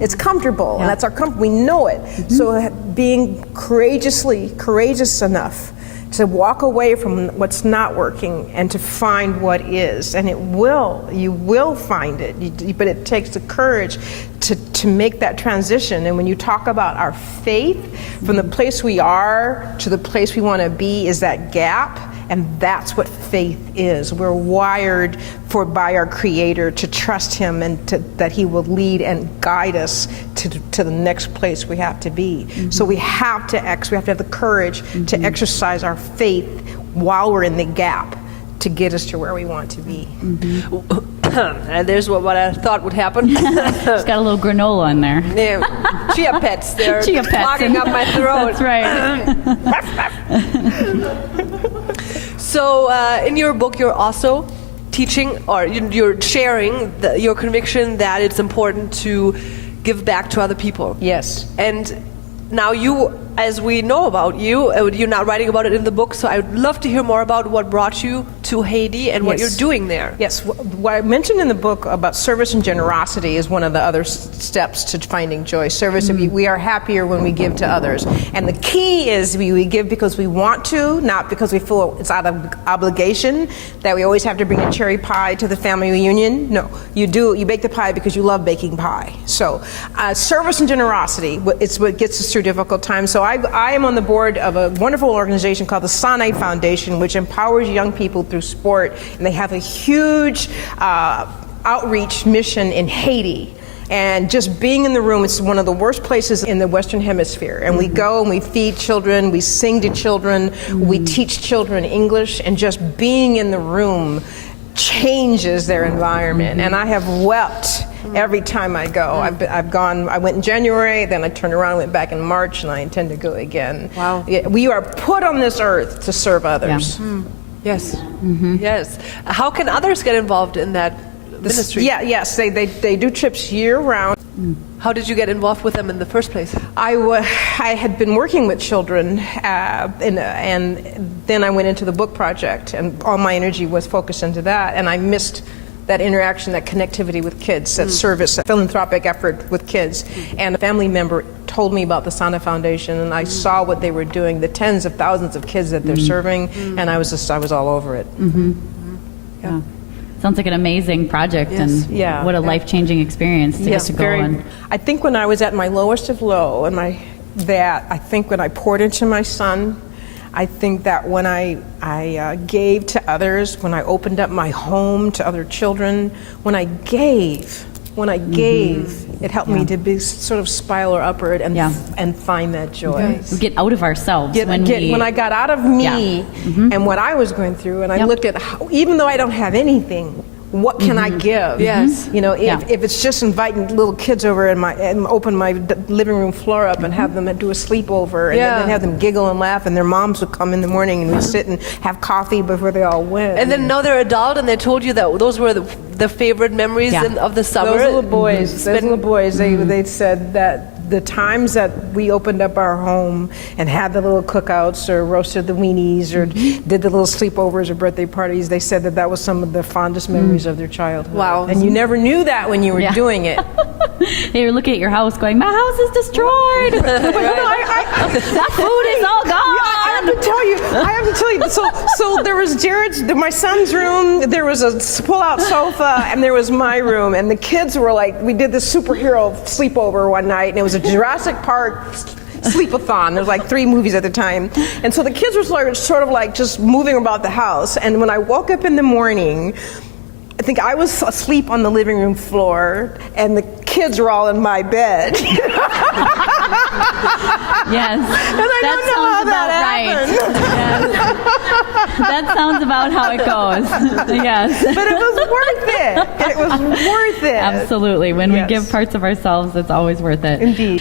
It's comfortable, and that's our comfort. We know it. So being courageous enough to walk away from what's not working and to find what is, and you will find it, but it takes the courage to make that transition. And when you talk about our faith, from the place we are to the place we want to be is that gap, and that's what faith is. We're wired by our Creator to trust Him and that He will lead and guide us to the next place we have to be. So we have to have the courage to exercise our faith while we're in the gap to get us to where we want to be. And there's what I thought would happen. It's got a little granola in there. Yeah, chia pets. They're clogging up my throat. That's right. So in your book, you're also teaching, or you're sharing your conviction that it's important to give back to other people. Yes. And now you, as we know about you, you're not writing about it in the book, so I would love to hear more about what brought you to Haiti and what you're doing there. Yes, what I mentioned in the book about service and generosity is one of the other steps to finding joy. Service, we are happier when we give to others. And the key is we give because we want to, not because we feel it's out of obligation, that we always have to bring a cherry pie to the family reunion. No, you bake the pie because you love baking pie. So service and generosity, it's what gets us through difficult times. So I am on the board of a wonderful organization called the Sonite Foundation, which empowers young people through sport, and they have a huge outreach mission in Haiti. And just being in the room, it's one of the worst places in the Western Hemisphere. And we go and we feed children, we sing to children, we teach children English, and just being in the room changes their environment. And I have wept every time I go. I've gone, I went in January, then I turned around, went back in March, and I intend to go again. Wow. We are put on this earth to serve others. Yes. Yes. How can others get involved in that ministry? Yes, they do trips year round. How did you get involved with them in the first place? I had been working with children, and then I went into the book project, and all my energy was focused into that, and I missed that interaction, that connectivity with kids, that service, that philanthropic effort with kids. And a family member told me about the Sana Foundation, and I saw what they were doing, the tens of thousands of kids that they're serving, and I was all over it. Yeah. Sounds like an amazing project, and what a life-changing experience to get to go. I think when I was at my lowest of low, and that I think when I poured into my son, I think that when I gave to others, when I opened up my home to other children, when I gave, it helped me to be sort of spiral upward and find that joy. We get out of ourselves. When I got out of me and what I was going going through, and I looked at how, even though I don't have anything, what can I give? Yes. You know, if it's just inviting little kids over and open my living room floor up and have them do a sleepover and then have them giggle and laugh, and their moms would come in the morning and we'd sit and have coffee before they all went. And then now they're adult and they told you that those were the favorite memories of the summer. Those little boys, they said that the times that we opened up our home and had the little cookouts or roasted the weenies or did the little sleepovers or birthday parties, they said that was some of the fondest memories of their childhood. Wow. And you never knew that when you were doing it. They were looking at your house going, my house is destroyed. That food is all gone. I have to tell you. So there was my son's room, there was a pull-out sofa, and there was my room. And the kids were like, we did this superhero sleepover one night, and it was a Jurassic Park sleep-a-thon. There was like 3 movies at the time. And so the kids were sort of like just moving about the house. And when I woke up in the morning, I think I was asleep on the living room floor, and the kids were all in my bed. Yes. And I don't know how that happened. Yes. That sounds about how it goes. Yes. But it was worth it. It was worth it. Absolutely. When we give parts of ourselves, it's always worth it. Indeed.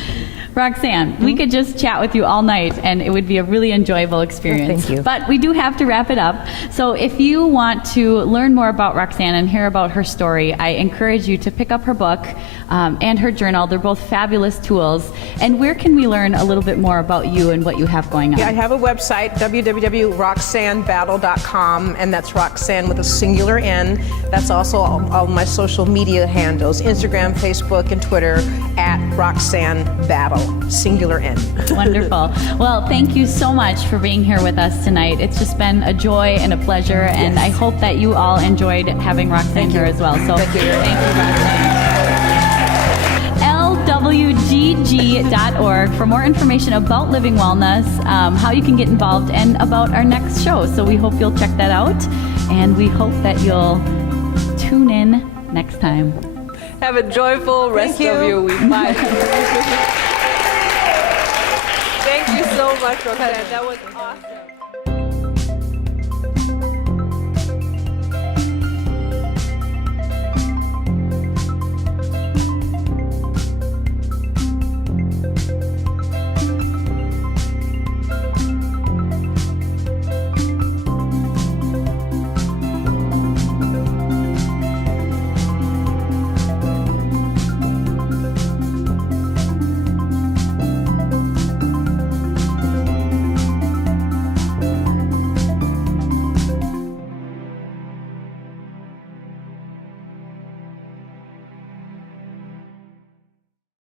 Roxane, we could just chat with you all night and it would be a really enjoyable experience. Thank you. But we do have to wrap it up. So if you want to learn more about Roxane and hear about her story, I encourage you to pick up her book and her journal. They're both fabulous tools. And where can we learn a little bit more about you and what you have going on? Yeah, I have a website, www.roxanebattle.com, and that's Roxane with a singular N. That's also all my social media handles, Instagram, Facebook, and Twitter, at Roxane Battle. Singular N. Wonderful. Well, thank you so much for being here with us tonight. It's just been a joy and a pleasure, and I hope that you all enjoyed having Roxane here as well. So thank you, Roxane. LWGG.org for more information about living wellness, how you can get involved, and about our next show. So we hope you'll check that out, and we hope that you'll tune in next time. Have a joyful rest of your week. Bye. Thank you so much, Roxane. That was awesome.